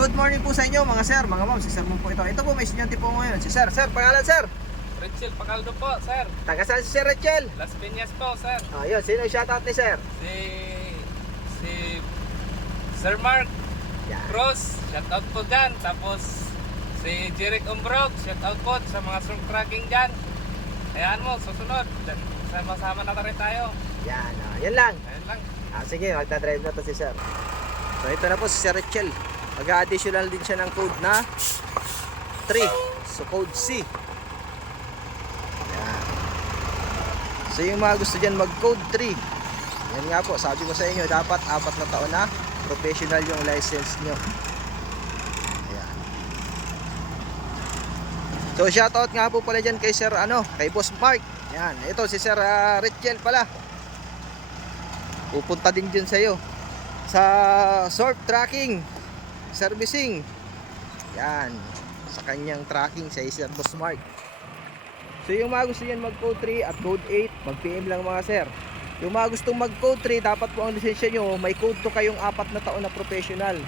Good morning po sa inyo mga sir, mga ma'am. Si sir mo po ito. Ito po may estudyante po ngayon. Si sir. Sir, pangalan sir? Rachel Pacaldo po, sir. Taga saan si Sir Rachel? Las Piñas po, sir. Ayun, sino yung shoutout ni sir? Si Sir Mark Yan. Cross, shoutout po dyan. Tapos si Jeric Umbrog, shoutout po sa mga surf tracking dyan. Hayaan mo, susunod. Sama-sama na rin tayo. Yan, yan lang. Ayun lang. Sige, magdadrive na to si sir. So ito na po si Sir Rachel. Mag-additional din siya ng code na 3. So code C. Yan. So yung mga gusto dyan mag-code 3, yan nga po, sabi ko sa inyo, dapat 4 na taon na professional yung license nyo. Ayan. So shoutout nga po pala dyan kay Sir kay Boss Mark. Yan, ito si Sir Rachel pala. Pupunta din dyan sa'yo sa surf tracking servicing. Yan, sa kanyang tracking sa Sir Boss Mark. So yung mga gusto yan mag code 3 at code 8, mag PM lang mga sir. Yung mga gustong mag code 3, dapat po ang lisensya nyo may code to kayong 4 na taon na professional.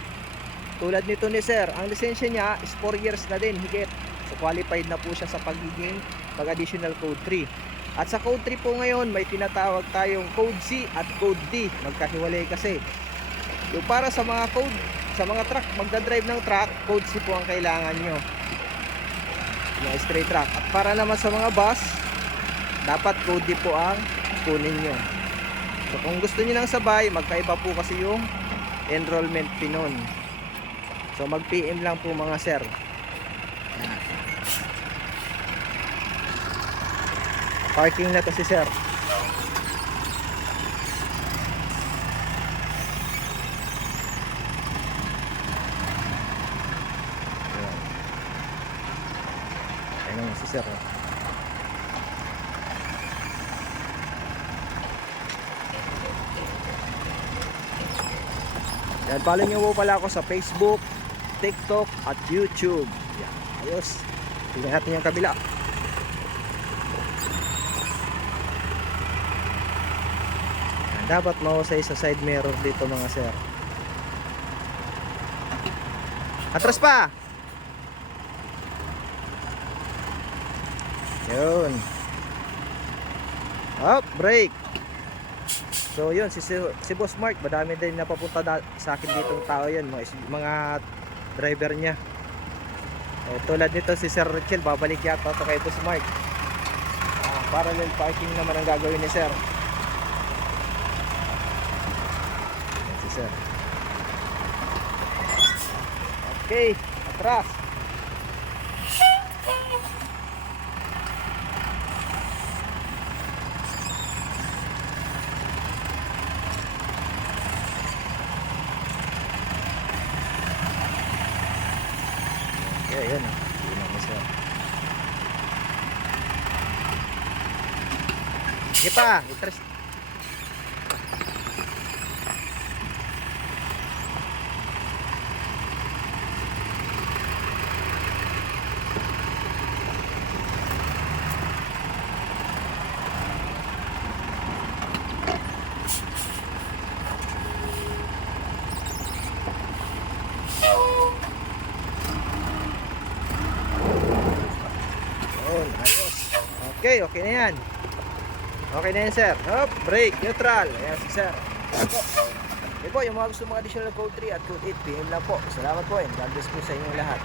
Tulad nito ni sir, ang lisensya niya is 4 years na din higit. So qualified na po siya sa pagiging mag-additional code 3. At sa code 3 po ngayon, may tinatawag tayong code C at code D. Magkahiwalay kasi. Yung para sa mga code, sa mga truck, magdadrive ng truck, code C po ang kailangan nyo. Yung straight truck. At para naman sa mga bus, dapat code D po ang kunin nyo. So kung gusto nyo ng sabay, magkaiba po kasi yung enrollment fee nun. So mag PM lang po mga sir. Yan. Parking na to si sir. Ayan naman si sir. Yan, follow nyo po pala ako sa Facebook, TikTok at YouTube. Yan, ayos. Tingnan natin yung kabila. Dapat mahusay sa side mirror dito mga sir. Atras pa. Yun. Up, brake. So yun, si Boss Mark, madami din napapunta sa akin ditong tao yun, mga driver niya. Tulad nito si Sir Rachel, babalik yata ito kay Boss Mark. Parallel parking naman ang gagawin ni Sir. Sir. Okay, atras. Okay, ayan. Yun ang isa. Sige pa, itras. Ayos. Okay, okay na yan. Okay na yan sir. Hop, brake, neutral. Ayan si sir. Okay po, yung mga gusto mga additional code 3 at code 8, PM lang po. Salamat po and God bless po sa inyong lahat.